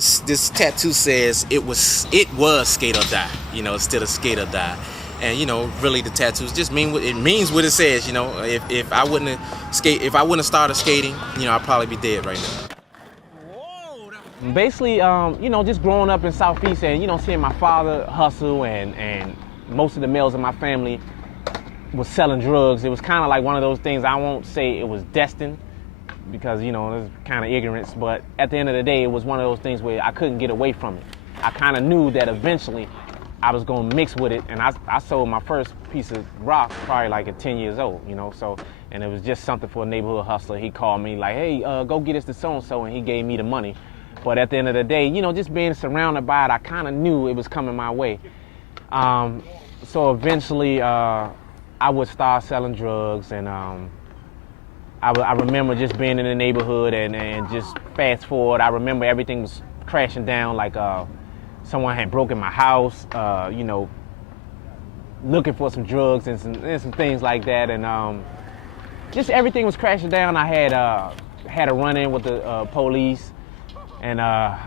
This tattoo says it was skate or die, instead of skate or die. And really the tattoos just means what it says. If I wouldn't have started skating, I'd probably be dead right now. Basically, just growing up in Southeast and seeing my father hustle and most of the males in my family was selling drugs. It was kind of like one of those things. I won't say it was destined, because it's kind of ignorance, but at the end of the day, it was one of those things where I couldn't get away from it. I kind of knew that eventually I was going to mix with it, and I sold my first piece of rock probably like at 10 years old, so, and it was just something for a neighborhood hustler. He called me like, hey, go get us to so-and-so, and he gave me the money. But at the end of the day, just being surrounded by it, I kind of knew it was coming my way. So eventually, I would start selling drugs, and I remember just being in the neighborhood and just fast forward, I remember everything was crashing down, like someone had broken my house, looking for some drugs and some things like that, and just everything was crashing down. I had a run-in with the police, and I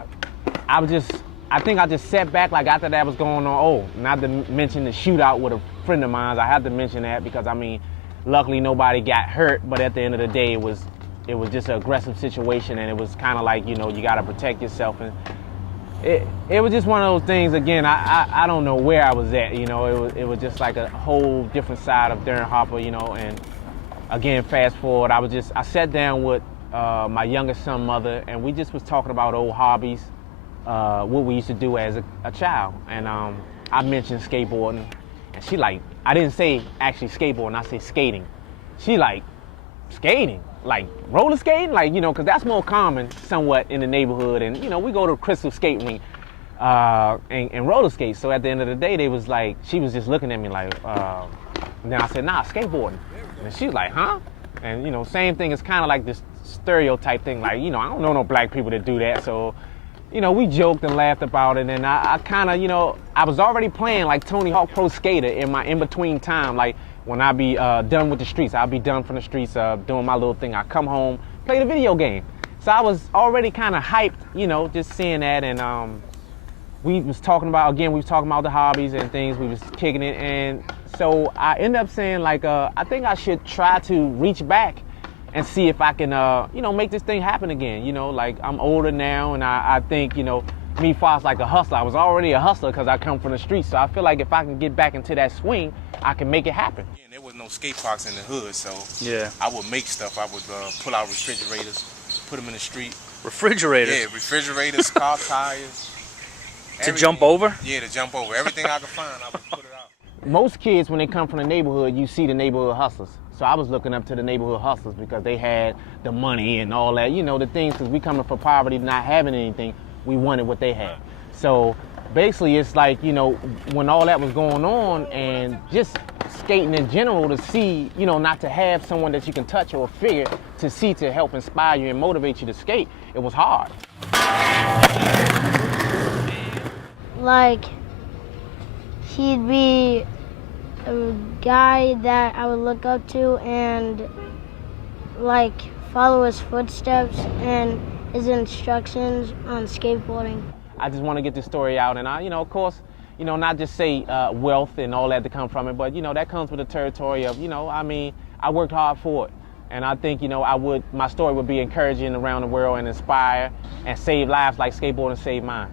think I just sat back like after that was going on. Oh, not to mention the shootout with a friend of mine. I had to mention that because luckily nobody got hurt, but at the end of the day, it was just an aggressive situation, and it was kind of like, you got to protect yourself. And it was just one of those things. Again, I don't know where I was at, it was just like a whole different side of Darren Harper, and again, fast forward, I sat down with my youngest son's mother, and we just was talking about old hobbies, what we used to do as a child. And I mentioned skateboarding, and she like, I didn't say actually skateboarding, I say skating. She like, skating? Like roller skating? Like, because that's more common somewhat in the neighborhood. And, we go to Crystal Skate Rink and roller skate. So at the end of the day, they was like, she was just looking at me like, and then I said, nah, skateboarding. And she was like, huh? And, same thing, it's kind of like this stereotype thing. Like, I don't know no black people that do that. So, we joked and laughed about it, and I kind of, I was already playing like Tony Hawk Pro Skater in my in-between time. Like when I be done with the streets, I'll be done from the streets, doing my little thing. I come home, play the video game. So I was already kind of hyped, just seeing that, and we was talking about the hobbies and things. We was kicking it, and so I ended up saying like, I think I should try to reach back and see if I can, make this thing happen again. Like I'm older now, and I think, me far as like a hustler, I was already a hustler because I come from the streets. So I feel like if I can get back into that swing, I can make it happen. Yeah, there was no skate parks in the hood, so yeah, I would make stuff. I would pull out refrigerators, put them in the street. Refrigerators? Yeah, refrigerators, car tires. To jump over? Yeah, to jump over. Everything I could find, I would put it out. Most kids, when they come from the neighborhood, you see the neighborhood hustlers. So I was looking up to the neighborhood hustlers because they had the money and all that, the things, because we coming from poverty, not having anything, we wanted what they had. So basically it's like, when all that was going on and just skating in general, to see, not to have someone that you can touch or figure to see to help inspire you and motivate you to skate, it was hard. Like, he'd be a guy that I would look up to and like follow his footsteps and his instructions on skateboarding. I just want to get this story out, and of course, not just say wealth and all that to come from it, but that comes with the territory of, I worked hard for it, and I think my story would be encouraging around the world and inspire and save lives like skateboarding saved mine.